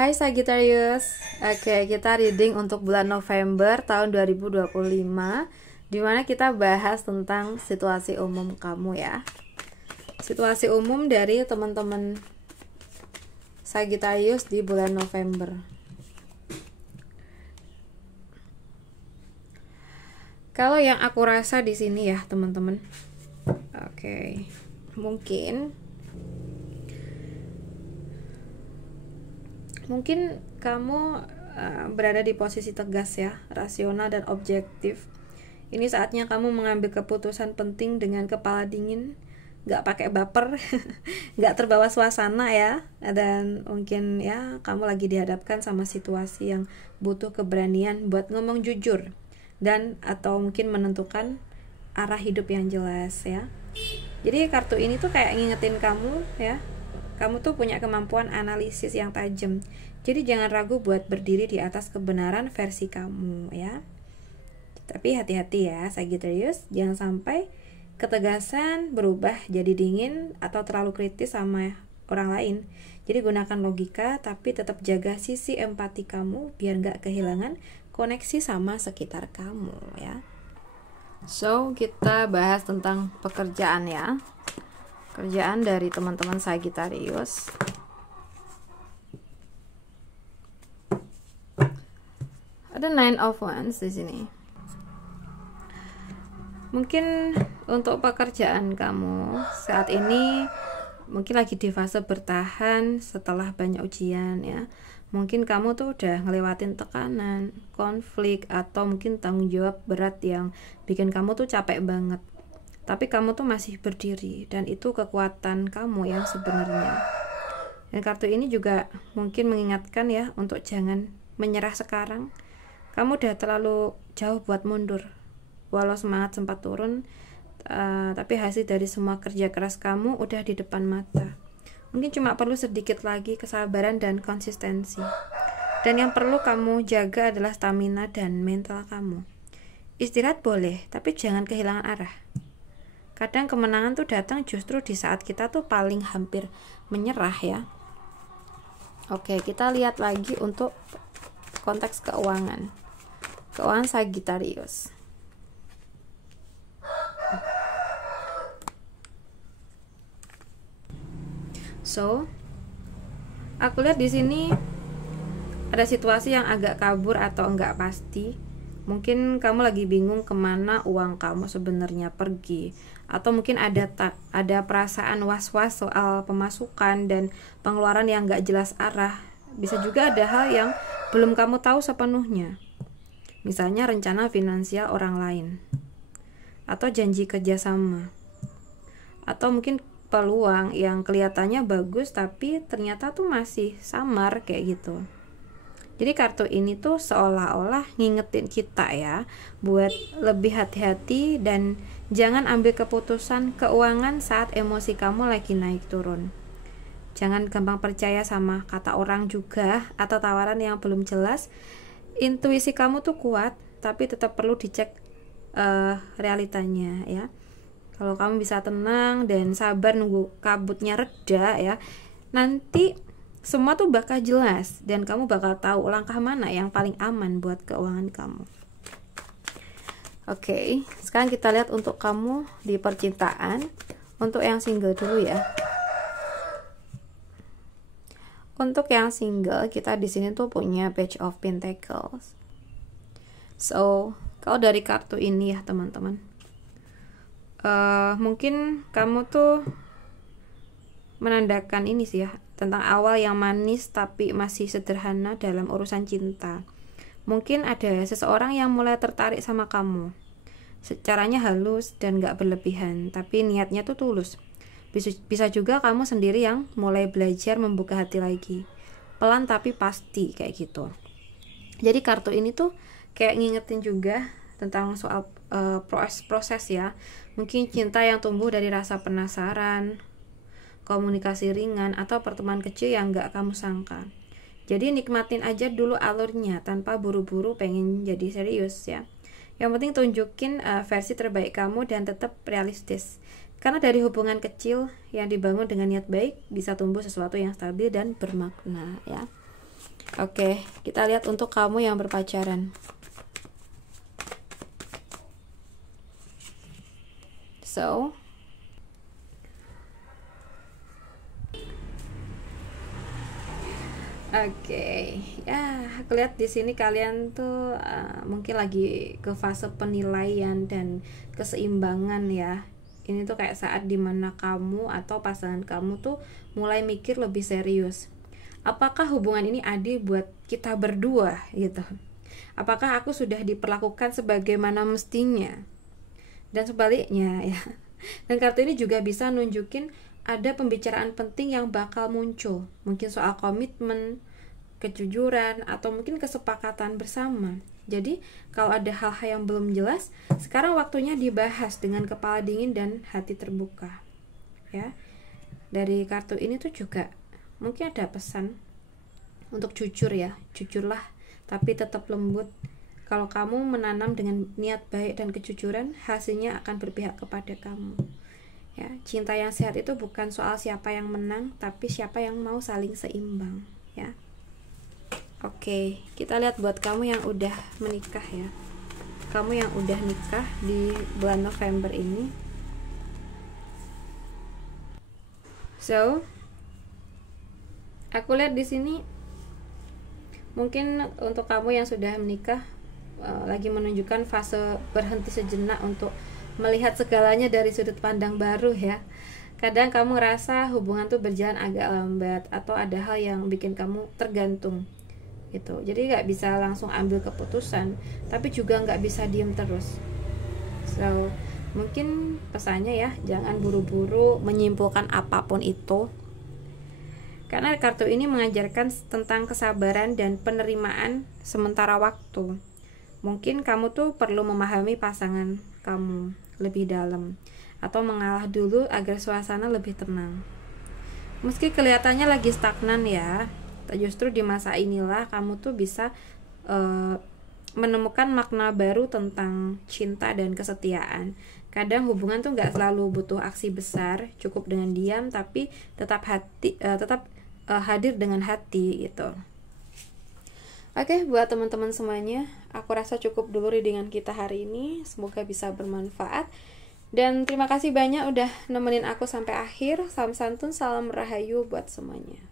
Hai Sagittarius. Oke, kita reading untuk bulan November tahun 2025, dimana kita bahas tentang situasi umum kamu ya. Situasi umum dari teman-teman Sagittarius di bulan November. Kalau yang aku rasa di sini ya teman-teman, oke, mungkin kamu berada di posisi tegas ya, rasional dan objektif. Ini saatnya kamu mengambil keputusan penting dengan kepala dingin, gak pakai baper, gak terbawa suasana ya. Dan mungkin ya kamu lagi dihadapkan sama situasi yang butuh keberanian buat ngomong jujur, dan atau mungkin menentukan arah hidup yang jelas ya. Jadi kartu ini tuh kayak ngingetin kamu ya, kamu tuh punya kemampuan analisis yang tajam. Jadi jangan ragu buat berdiri di atas kebenaran versi kamu ya. Tapi hati-hati ya Sagittarius, jangan sampai ketegasan berubah jadi dingin atau terlalu kritis sama orang lain. Jadi gunakan logika tapi tetap jaga sisi empati kamu biar gak kehilangan koneksi sama sekitar kamu ya. So, kita bahas tentang pekerjaan ya. Kerjaan dari teman-teman Sagittarius. Ada 9 of Wands di sini. Mungkin untuk pekerjaan kamu saat ini mungkin lagi di fase bertahan setelah banyak ujian ya. Mungkin kamu tuh udah ngelewatin tekanan, konflik, atau mungkin tanggung jawab berat yang bikin kamu tuh capek banget. Tapi kamu tuh masih berdiri, dan itu kekuatan kamu yang sebenarnya. Dan kartu ini juga mungkin mengingatkan ya untuk jangan menyerah sekarang. Kamu udah terlalu jauh buat mundur. Walau semangat sempat turun, tapi hasil dari semua kerja keras kamu udah di depan mata. Mungkin cuma perlu sedikit lagi kesabaran dan konsistensi. Dan yang perlu kamu jaga adalah stamina dan mental kamu. Istirahat boleh, tapi jangan kehilangan arah. Kadang kemenangan tuh datang justru di saat kita tuh paling hampir menyerah ya. Oke, kita lihat lagi untuk konteks keuangan. Keuangan Sagittarius. So, aku lihat di sini ada situasi yang agak kabur atau enggak pasti. Mungkin kamu lagi bingung kemana uang kamu sebenarnya pergi, atau mungkin ada perasaan was-was soal pemasukan dan pengeluaran yang enggak jelas arah. Bisa juga ada hal yang belum kamu tahu sepenuhnya. Misalnya rencana finansial orang lain, atau janji kerjasama, atau mungkin peluang yang kelihatannya bagus tapi ternyata tuh masih samar kayak gitu. Jadi kartu ini tuh seolah-olah ngingetin kita ya buat lebih hati-hati dan jangan ambil keputusan keuangan saat emosi kamu lagi naik turun. Jangan gampang percaya sama kata orang juga atau tawaran yang belum jelas. Intuisi kamu tuh kuat tapi tetap perlu dicek realitanya ya. Kalau kamu bisa tenang dan sabar nunggu kabutnya reda ya, nanti semua tuh bakal jelas dan kamu bakal tahu langkah mana yang paling aman buat keuangan kamu. Oke, sekarang kita lihat untuk kamu di percintaan. Untuk yang single dulu ya. Untuk yang single, kita di sini tuh punya Page of Pentacles. So, kalau dari kartu ini ya teman-teman, mungkin kamu tuh menandakan ini sih ya, tentang awal yang manis tapi masih sederhana dalam urusan cinta. Mungkin ada seseorang yang mulai tertarik sama kamu. Caranya halus dan gak berlebihan, tapi niatnya tuh tulus. Bisa juga kamu sendiri yang mulai belajar membuka hati lagi, pelan tapi pasti kayak gitu. Jadi kartu ini tuh kayak ngingetin juga tentang soal proses ya. Mungkin cinta yang tumbuh dari rasa penasaran, komunikasi ringan, atau pertemuan kecil yang gak kamu sangka. Jadi nikmatin aja dulu alurnya tanpa buru-buru pengen jadi serius ya. Yang penting tunjukin versi terbaik kamu dan tetap realistis. Karena dari hubungan kecil yang dibangun dengan niat baik bisa tumbuh sesuatu yang stabil dan bermakna ya. Oke, kita lihat untuk kamu yang berpacaran. So, oke, ya aku lihat di sini kalian tuh mungkin lagi ke fase penilaian dan keseimbangan ya. Ini tuh kayak saat dimana kamu atau pasangan kamu tuh mulai mikir lebih serius. Apakah hubungan ini adil buat kita berdua gitu? Apakah aku sudah diperlakukan sebagaimana mestinya? Dan sebaliknya ya. Dan kartu ini juga bisa nunjukin ada pembicaraan penting yang bakal muncul, mungkin soal komitmen, kejujuran, atau mungkin kesepakatan bersama. Jadi kalau ada hal-hal yang belum jelas, sekarang waktunya dibahas dengan kepala dingin dan hati terbuka ya. Dari kartu ini tuh juga mungkin ada pesan untuk jujur ya, jujurlah tapi tetap lembut. Kalau kamu menanam dengan niat baik dan kejujuran, hasilnya akan berpihak kepada kamu. Ya, cinta yang sehat itu bukan soal siapa yang menang, tapi siapa yang mau saling seimbang, ya. Oke, kita lihat buat kamu yang udah menikah ya. Kamu yang udah nikah di bulan November ini. So, aku lihat di sini mungkin untuk kamu yang sudah menikah lagi menunjukkan fase berhenti sejenak untuk melihat segalanya dari sudut pandang baru ya. Kadang kamu ngerasa hubungan tuh berjalan agak lambat atau ada hal yang bikin kamu tergantung gitu. Jadi nggak bisa langsung ambil keputusan, tapi juga nggak bisa diem terus. So, mungkin pesannya ya, jangan buru-buru menyimpulkan apapun itu. Karena kartu ini mengajarkan tentang kesabaran dan penerimaan sementara waktu. Mungkin kamu tuh perlu memahami pasangan kamu lebih dalam atau mengalah dulu agar suasana lebih tenang. Meski kelihatannya lagi stagnan ya, justru di masa inilah kamu tuh bisa menemukan makna baru tentang cinta dan kesetiaan. Kadang hubungan tuh nggak selalu butuh aksi besar, cukup dengan diam tapi tetap hadir dengan hati gitu. Oke, buat teman-teman semuanya, aku rasa cukup dulu readingan kita hari ini. Semoga bisa bermanfaat. Dan terima kasih banyak udah nemenin aku sampai akhir. Salam santun, salam rahayu buat semuanya.